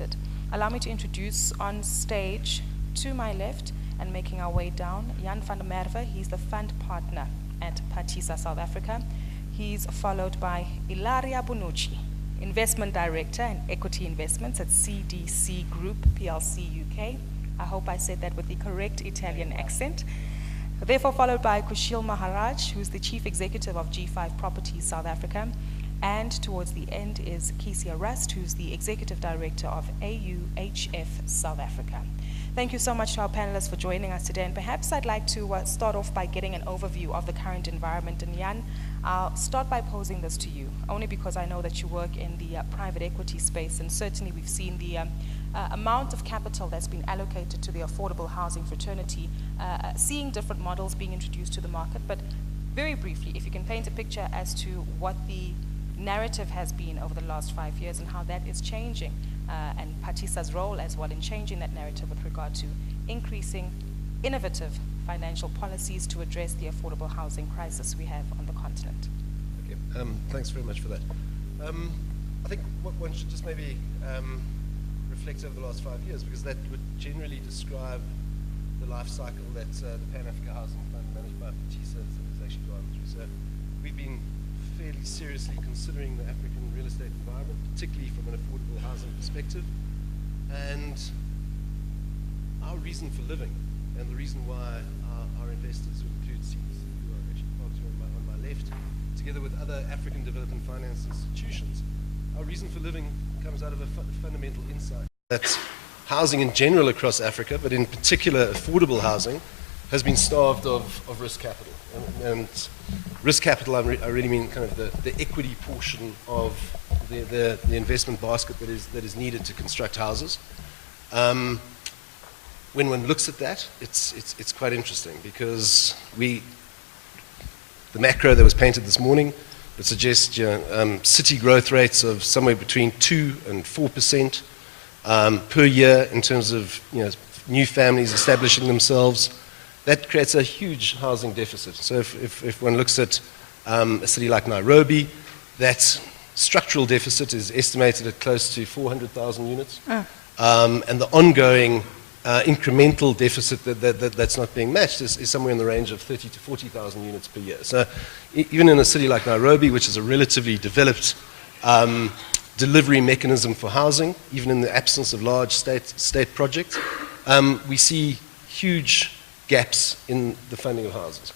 started. Allow me to introduce on stage to my left and making our way down, Jan van der Merwe. He's the fund partner at Phakisa South Africa. He's followed by Ilaria Bonucci, investment director and equity investments at CDC Group PLC UK. I hope I said that with the correct Italian accent. Therefore followed by Kushil Maharaj, who's the chief executive of G5 Properties South Africa. And towards the end is Kesia Rust, who's the executive director of AUHF South Africa. Thank you so much to our panelists for joining us today. And perhaps I'd like to start off by getting an overview of the current environment. And Jan, I'll start by posing this to you, only because I know that you work in the private equity space, and certainly we've seen the amount of capital that's been allocated to the affordable housing fraternity, seeing different models being introduced to the market. But very briefly, if you can paint a picture as to what the narrative has been over the last 5 years and how that is changing, and Phakisa's role as well in changing that narrative with regard to increasing innovative financial policies to address the affordable housing crisis we have on the continent. Okay, thanks very much for that. I think what one should just maybe reflect over the last 5 years, because that would generally describe the life cycle that the Pan Africa Housing Fund managed by Phakisa has actually gone through. So we've been fairly seriously considering the African real estate environment, particularly from an affordable housing perspective. And our reason for living, and the reason why our investors, who include CDC, who are actually part of on my left, together with other African development finance institutions, our reason for living comes out of a fundamental insight that housing in general across Africa, but in particular affordable housing, has been starved of risk capital. And risk capital, I really mean kind of the equity portion of the investment basket that is needed to construct houses. When one looks at that, it's quite interesting, because the macro that was painted this morning would suggest city growth rates of somewhere between 2 and 4% per year in terms of new families establishing themselves. That creates a huge housing deficit. So if one looks at a city like Nairobi, that structural deficit is estimated at close to 400,000 units. And the ongoing incremental deficit that's not being matched is somewhere in the range of 30 to 40,000 units per year. So even in a city like Nairobi, which is a relatively developed delivery mechanism for housing, even in the absence of large state projects, we see huge gaps in the funding of houses.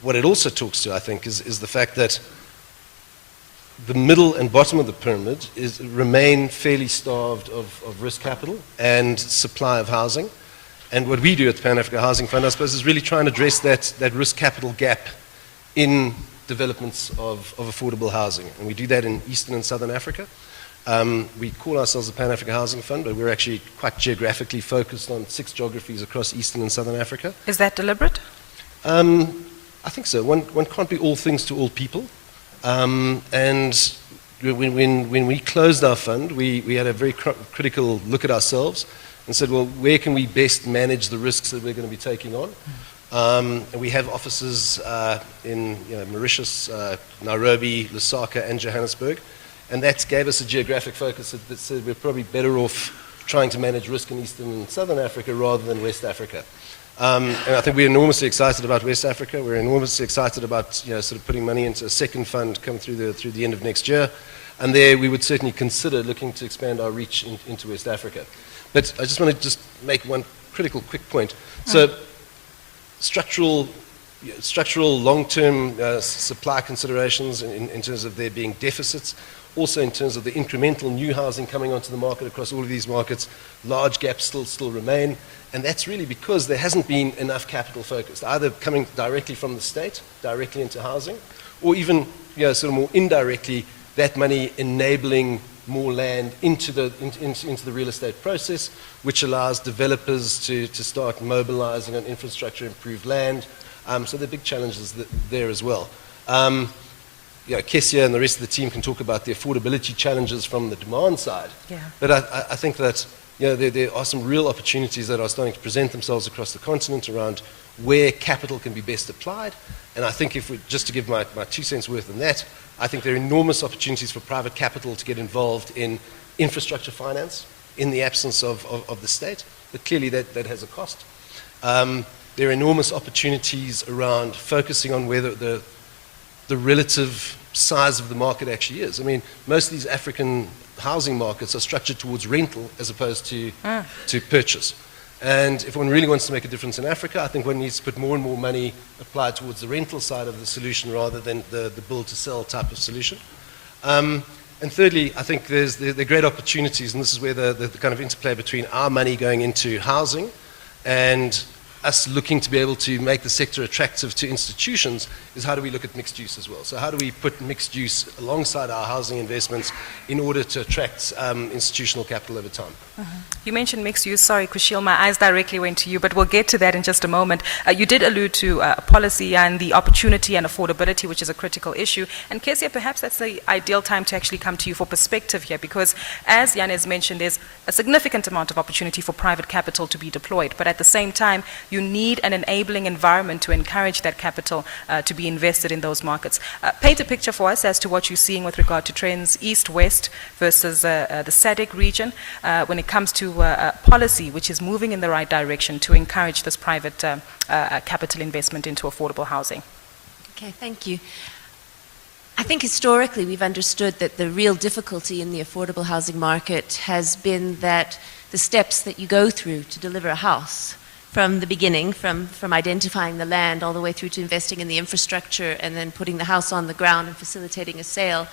What it also talks to, I think, is the fact that the middle and bottom of the pyramid remain fairly starved of risk capital and supply of housing. And what we do at the Pan Africa Housing Fund, I suppose, is really try and address that risk capital gap in developments of affordable housing. And we do that in Eastern and Southern Africa. We call ourselves the Pan Africa Housing Fund, but we're actually quite geographically focused on 6 geographies across Eastern and Southern Africa. Is that deliberate? I think so. One can't be all things to all people. And when we closed our fund, we had a very critical look at ourselves and said, well, where can we best manage the risks that we're going to be taking on? And we have offices in Mauritius, Nairobi, Lusaka, and Johannesburg. And that gave us a geographic focus that said we're probably better off trying to manage risk in Eastern and Southern Africa rather than West Africa. And I think we're enormously excited about West Africa. We're enormously excited about sort of putting money into a second fund come through the end of next year. And there we would certainly consider looking to expand our reach into West Africa. But I just want to make one critical quick point. So structural long-term supply considerations in terms of there being deficits, also in terms of the incremental new housing coming onto the market across all of these markets, large gaps still remain. And that's really because there hasn't been enough capital focused, either coming directly from the state, directly into housing, or even sort of more indirectly, that money enabling more land into the real estate process, which allows developers to start mobilizing on infrastructure, improved land. So there are big challenges there as well. Kesia and the rest of the team can talk about the affordability challenges from the demand side. Yeah. But I think that there are some real opportunities that are starting to present themselves across the continent around where capital can be best applied. And I think just to give my 2 cents worth on that, I think there are enormous opportunities for private capital to get involved in infrastructure finance in the absence of the state, but clearly that has a cost. There are enormous opportunities around focusing on whether the relative size of the market actually is. I mean, most of these African housing markets are structured towards rental as opposed to purchase. And if one really wants to make a difference in Africa, I think one needs to put more and more money applied towards the rental side of the solution rather than the build-to-sell type of solution. And thirdly, I think there are great opportunities, and this is where the kind of interplay between our money going into housing and us looking to be able to make the sector attractive to institutions is how do we look at mixed use as well. So how do we put mixed use alongside our housing investments in order to attract institutional capital over time? You mentioned mixed use. Sorry, Kushil, my eyes directly went to you, but we'll get to that in just a moment. You did allude to policy and the opportunity and affordability, which is a critical issue. And Kezia, perhaps that's the ideal time to actually come to you for perspective here, because as Jan has mentioned, there's a significant amount of opportunity for private capital to be deployed, but at the same time, you need an enabling environment to encourage that capital to be invested in those markets. Paint a picture for us as to what you're seeing with regard to trends east-west versus the SADC region when it comes to policy which is moving in the right direction to encourage this private capital investment into affordable housing. Okay, thank you. I think historically we've understood that the real difficulty in the affordable housing market has been that the steps that you go through to deliver a house from the beginning, from identifying the land all the way through to investing in the infrastructure and then putting the house on the ground and facilitating a sale,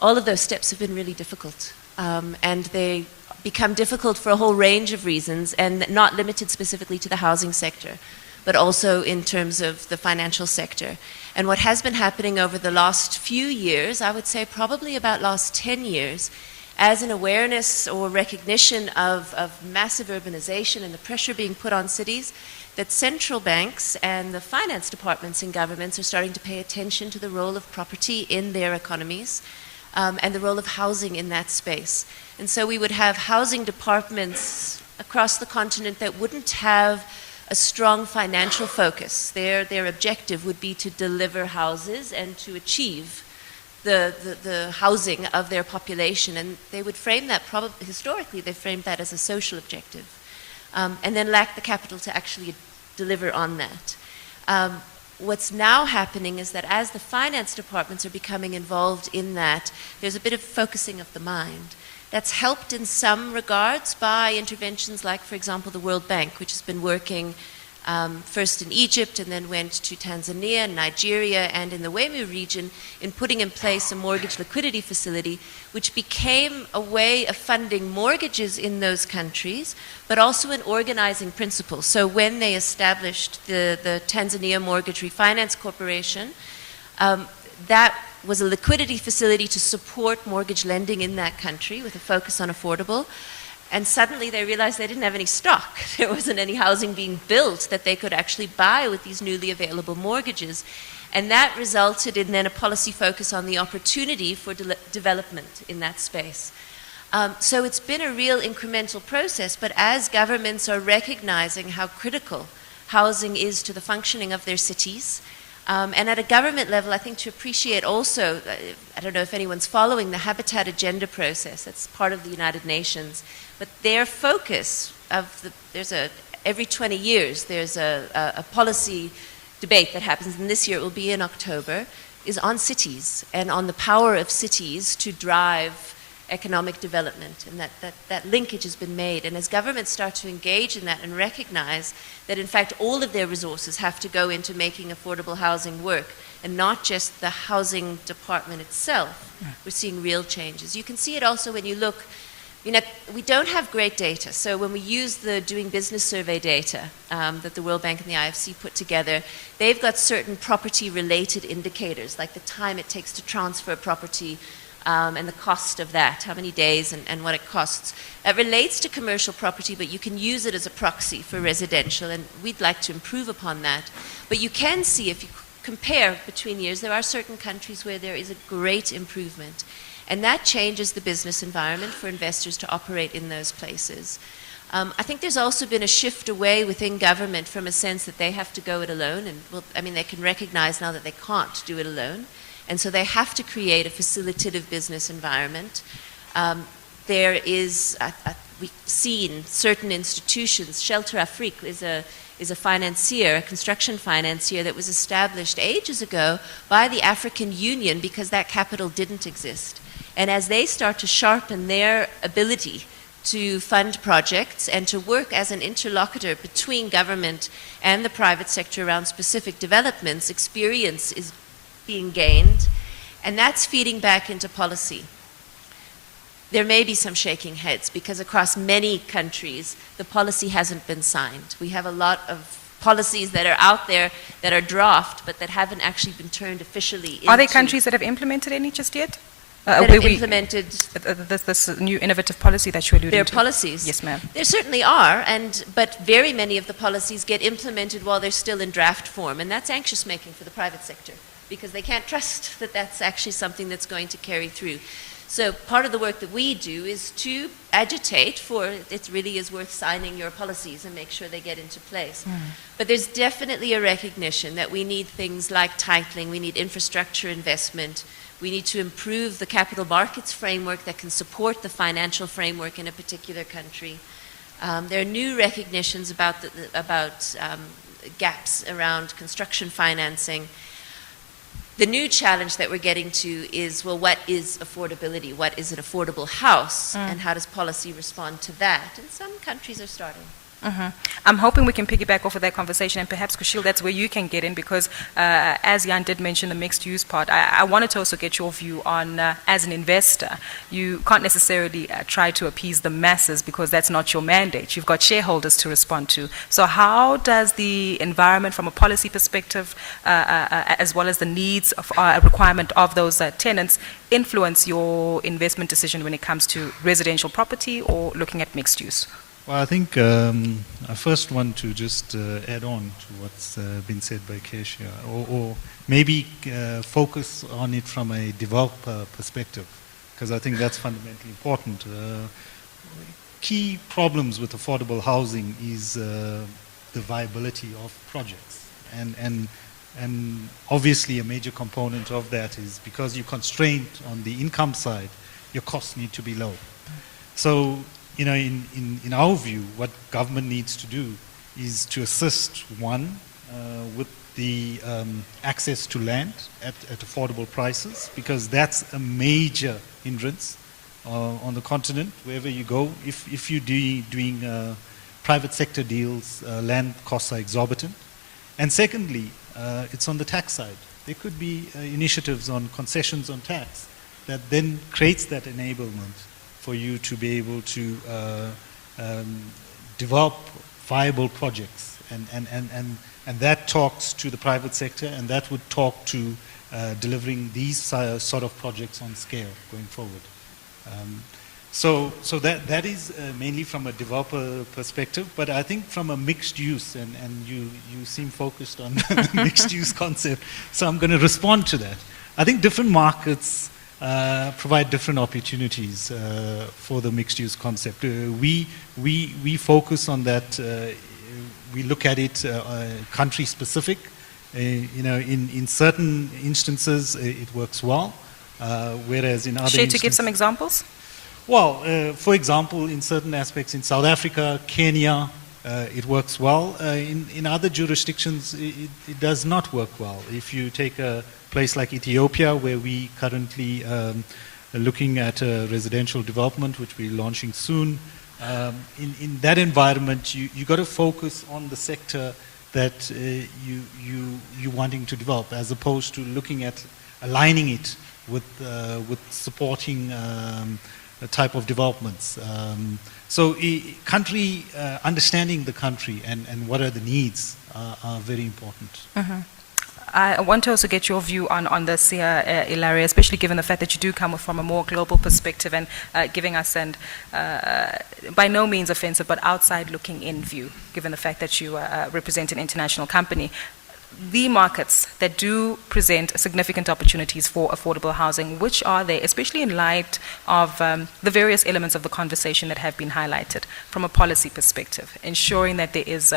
all of those steps have been really difficult. And they become difficult for a whole range of reasons, and not limited specifically to the housing sector, but also in terms of the financial sector. And what has been happening over the last few years, I would say probably about last 10 years, as an awareness or recognition of massive urbanization and the pressure being put on cities, that central banks and the finance departments in governments are starting to pay attention to the role of property in their economies and the role of housing in that space. And so we would have housing departments across the continent that wouldn't have a strong financial focus. Their objective would be to deliver houses and to achieve the housing of their population, and they would frame that, probably historically they framed that as a social objective, and then lack the capital to actually deliver on that. What's now happening is that as the finance departments are becoming involved in that, there's a bit of focusing of the mind. That's helped in some regards by interventions like, for example, the World Bank, which has been working first in Egypt and then went to Tanzania, Nigeria, and in the Wemu region in putting in place a mortgage liquidity facility, which became a way of funding mortgages in those countries, but also an organizing principle. So when they established the Tanzania Mortgage Refinance Corporation, that was a liquidity facility to support mortgage lending in that country with a focus on affordable. And suddenly they realized they didn't have any stock. There wasn't any housing being built that they could actually buy with these newly available mortgages. And that resulted in then a policy focus on the opportunity for development in that space. So it's been a real incremental process, but as governments are recognizing how critical housing is to the functioning of their cities, and at a government level, I think to appreciate also, I don't know if anyone's following the Habitat Agenda process, that's part of the United Nations, but their focus every 20 years there's a policy debate that happens, and this year it will be in October, is on cities and on the power of cities to drive economic development, and that linkage has been made. And as governments start to engage in that and recognize that in fact all of their resources have to go into making affordable housing work and not just the housing department itself, we're seeing real changes. You can see it also when you look, we don't have great data. So when we use the Doing Business survey data that the World Bank and the IFC put together, they've got certain property-related indicators, like the time it takes to transfer property, and the cost of that, how many days and what it costs. It relates to commercial property, but you can use it as a proxy for residential, and we'd like to improve upon that. But you can see, if you compare between years, there are certain countries where there is a great improvement, and that changes the business environment for investors to operate in those places. I think there's also been a shift away within government from a sense that they have to go it alone, and they can recognize now that they can't do it alone. And so they have to create a facilitative business environment. there is, we've seen certain institutions, Shelter Afrique is a financier, a construction financier that was established ages ago by the African Union because that capital didn't exist. And as they start to sharpen their ability to fund projects and to work as an interlocutor between government and the private sector around specific developments, experience is being gained, and that's feeding back into policy. There may be some shaking heads because across many countries, the policy hasn't been signed. We have a lot of policies that are out there that are draft, but that haven't actually been turned officially into... Are there countries that have implemented any just yet? That have implemented this new innovative policy that you alluded to? Their policies? Yes, ma'am. There certainly are, but very many of the policies get implemented while they're still in draft form, and that's anxious making for the private sector because they can't trust that that's actually something that's going to carry through. So part of the work that we do is to agitate for it really is worth signing your policies and make sure they get into place. But there's definitely a recognition that we need things like titling, we need infrastructure investment, we need to improve the capital markets framework that can support the financial framework in a particular country. There are new recognitions about gaps around construction financing. The new challenge that we're getting to is, well, what is affordability? What is an affordable house? And how does policy respond to that? And some countries are starting. I'm hoping we can piggyback off of that conversation, and perhaps, Kushil, that's where you can get in, because as Jan did mention the mixed use part, I wanted to also get your view on, as an investor, you can't necessarily try to appease the masses because that's not your mandate. You've got shareholders to respond to. So how does the environment from a policy perspective, as well as the needs of requirement of those tenants, influence your investment decision when it comes to residential property or looking at mixed use? Well, I think I first want to just add on to what's been said by Kesia, or maybe focus on it from a developer perspective, because I think that's fundamentally important. Key problems with affordable housing is the viability of projects, and obviously a major component of that is because you're constrained on the income side, your costs need to be low. So, you know, in our view, what government needs to do is to assist, one, with the access to land at affordable prices, because that's a major hindrance on the continent, wherever you go. If you're doing private sector deals, land costs are exorbitant. And secondly, it's on the tax side. There could be initiatives on concessions on tax that then creates that enablement for you to be able to develop viable projects. And that talks to the private sector, and that would talk to delivering these sort of projects on scale going forward. So that is mainly from a developer perspective, but I think from a mixed use, and you seem focused on the mixed use concept, so I'm going to respond to that. I think different markets provide different opportunities for the mixed use concept. We focus on that. We look at it country specific. You know, in certain instances it works well, whereas in other instances. To give some examples? Well, for example, in certain aspects in South Africa, Kenya, it works well. In other jurisdictions, it does not work well. If you take a place like Ethiopia, where we currently are looking at residential development, which we're launching soon, in that environment, you got to focus on the sector that you wanting to develop, as opposed to looking at aligning it with supporting type of developments. So country, understanding the country and what are the needs are very important. I want to also get your view on this here, Ilaria, especially given the fact that you do come from a more global perspective and giving us, and by no means offensive, but outside looking in view, given the fact that you represent an international company. The markets that do present significant opportunities for affordable housing, which are they, especially in light of the various elements of the conversation that have been highlighted from a policy perspective, ensuring that there is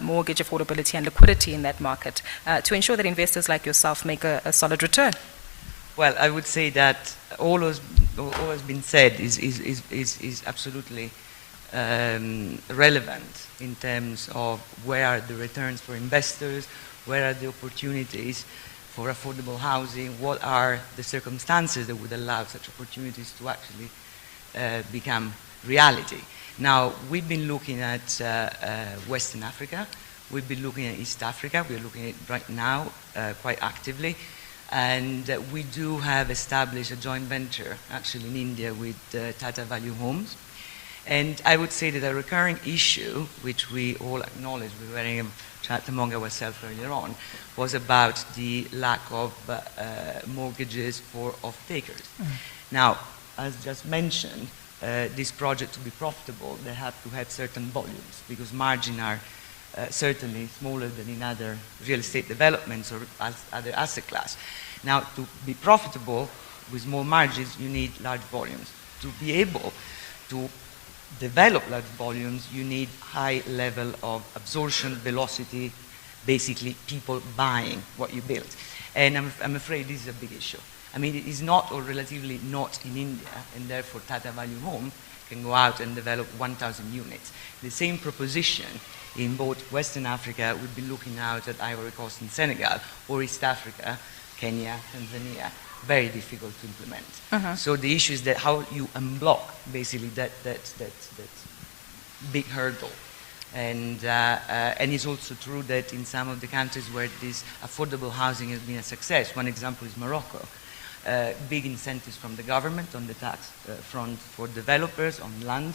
mortgage affordability and liquidity in that market to ensure that investors like yourself make a solid return? Well, I would say that all those all has been said is absolutely relevant in terms of where are the returns for investors, where are the opportunities for affordable housing, what are the circumstances that would allow such opportunities to actually become reality. Now, we've been looking at Western Africa, we've been looking at East Africa, we're looking at it right now quite actively, and we do have established a joint venture actually in India with Tata Value Homes. And I would say that a recurring issue, which we all acknowledge, we were having a chat among ourselves earlier on, was about the lack of mortgages for off-takers. Now, as just mentioned, this project to be profitable, they have to have certain volumes because margins are certainly smaller than in other real estate developments or other asset class. Now, to be profitable with small margins, you need large volumes. To be able to develop large volumes, you need high level of absorption, velocity, basically people buying what you build. And I'm afraid this is a big issue. I mean, it is not, or relatively not, in India, and therefore Tata Value Home can go out and develop 1,000 units. The same proposition in both Western Africa, we've been looking out at Ivory Coast and Senegal, or East Africa, Kenya, Tanzania, very difficult to implement. So the issue is that how you unblock basically that big hurdle. And it's also true that in some of the countries where this affordable housing has been a success, one example is Morocco, big incentives from the government on the tax front for developers on land,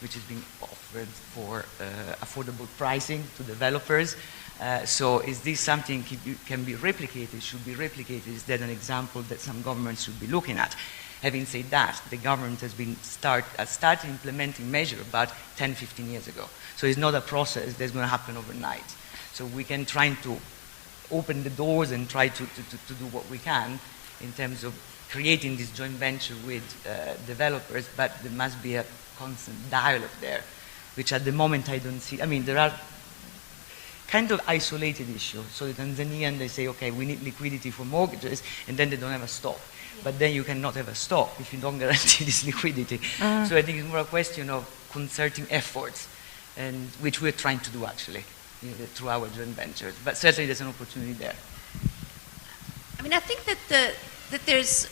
which is being offered for affordable pricing to developers. So is this something can be replicated, should be replicated? Is that an example that some governments should be looking at? Having said that, the government has been started implementing measures about 10, 15 years ago. So it's not a process that's going to happen overnight. So we can try to open the doors and try to do what we can in terms of creating this joint venture with developers, but there must be a constant dialogue there, which at the moment I don't see. I mean, there are kind of isolated issues. So the Tanzanian, they say, okay, we need liquidity for mortgages, and then they don't have a stock. But then you cannot have a stock if you don't guarantee this liquidity. So I think it's more a question of concerting efforts, and which we're trying to do actually through our joint ventures. But certainly there's an opportunity there. I mean, I think that this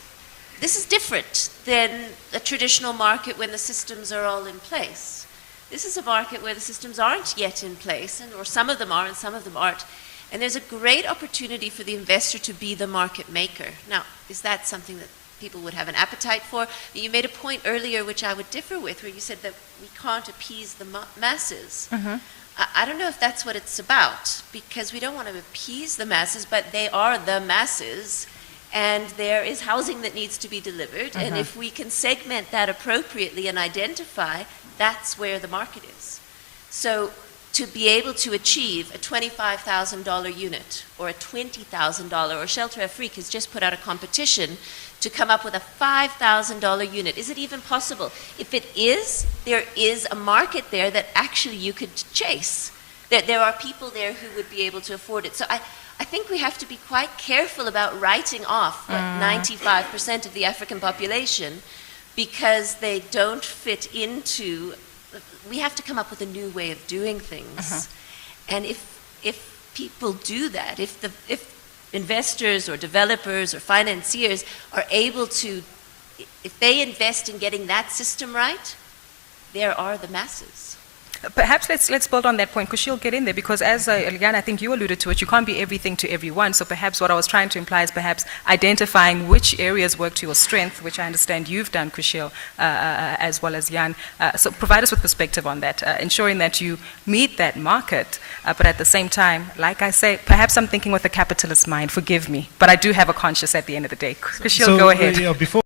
is different than a traditional market when the systems are all in place. This is a market where the systems aren't yet in place, or some of them are and some of them aren't. And there's a great opportunity for the investor to be the market maker. Now, is that something that people would have an appetite for? You made a point earlier, which I would differ with, where you said that we can't appease the masses. I don't know if that's what it's about, because we don't want to appease the masses, but they are the masses, and there is housing that needs to be delivered. And if we can segment that appropriately and identify, that's where the market is. So to be able to achieve a $25,000 unit or a $20,000, or Shelter Afrique has just put out a competition to come up with a $5,000 unit. Is it even possible? If it is, there is a market there that actually you could chase. There are people there who would be able to afford it. So I think we have to be quite careful about writing off 95% of the African population because they don't fit into. We have to come up with a new way of doing things. And if people do that, if investors or developers or financiers are able to, if they invest in getting that system right, there are the masses. Perhaps let's build on that point, because she'll get in there, because as Eliana, I think you alluded to it, you can't be everything to everyone. So perhaps what I was trying to imply is perhaps identifying which areas work to your strength, which I understand you've done, Kushil, as well as Jan. So provide us with perspective on that, ensuring that you meet that market, but at the same time, like I say, perhaps I'm thinking with a capitalist mind, forgive me, but I do have a conscience at the end of the day. Kushil, go ahead. Before